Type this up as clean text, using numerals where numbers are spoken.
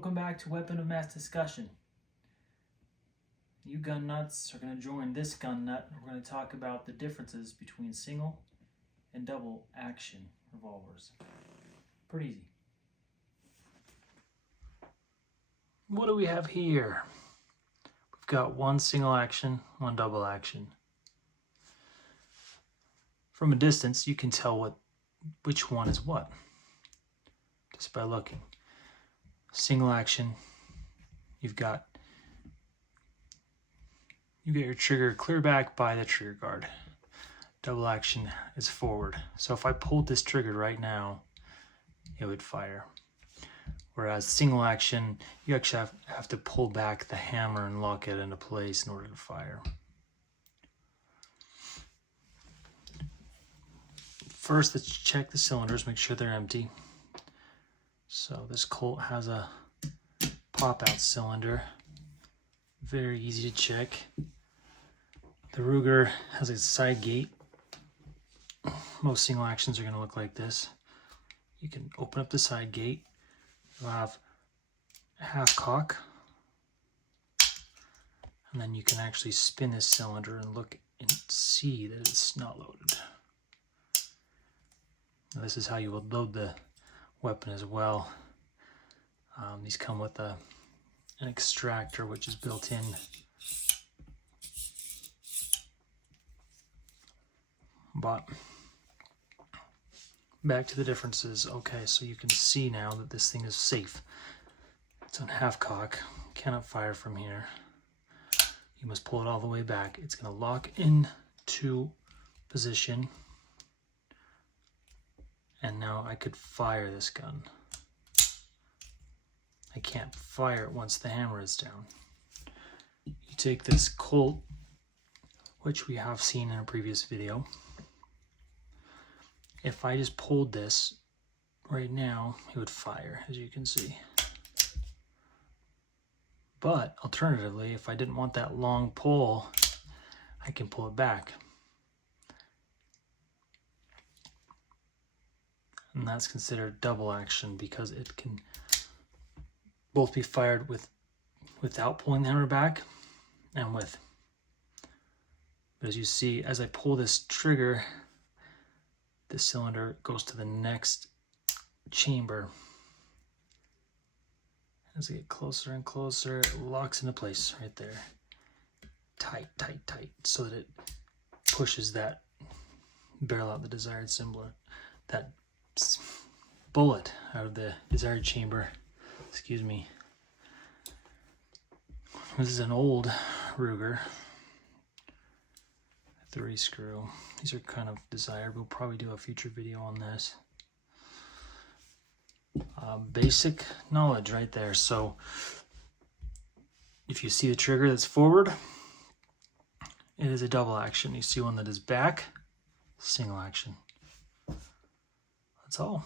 Welcome back to Weapon of Mass Discussion. You gun nuts are going to join this gun nut. We're going to talk about the differences between single and double action revolvers. Pretty easy. What do we have here? We've got one single action, one double action. From a distance, you can tell which one is what, just by looking. Single action, you've got your trigger clear back by the trigger guard. Double action is forward. So if I pulled this trigger right now, it would fire. Whereas single action, you actually have to pull back the hammer and lock it into place in order to fire. First, let's check the cylinders, make sure they're empty. So this Colt has a pop-out cylinder. Very easy to check. The Ruger has a side gate. Most single actions are going to look like this. You can open up the side gate. You'll have a half cock. And then you can actually spin this cylinder and look and see that it's not loaded. Now, this is how you would load the weapon as well. These come with an extractor which is built in. But back to the differences. Okay, so you can see now that this thing is safe. It's on half cock, cannot fire from here. You must pull it all the way back. It's going to lock into position. And now I could fire this gun. I can't fire it once the hammer is down. You take this Colt, which we have seen in a previous video. If I just pulled this right now, it would fire, as you can see. But alternatively, if I didn't want that long pull, I can pull it back. And that's considered double action because it can both be fired without pulling the hammer back and with. But as you see, as I pull this trigger, the cylinder goes to the next chamber. As I get closer and closer, it locks into place right there. Tight, tight, tight, so that it pushes that barrel out the desired symbol, that bullet out of the desired chamber. Excuse me. This is an old Ruger 3 screw. These are kind of desired. We'll probably do a future video on this. Basic knowledge right there. So if you see the trigger that's forward, it is a double action. You see one that is back, single action. That's all.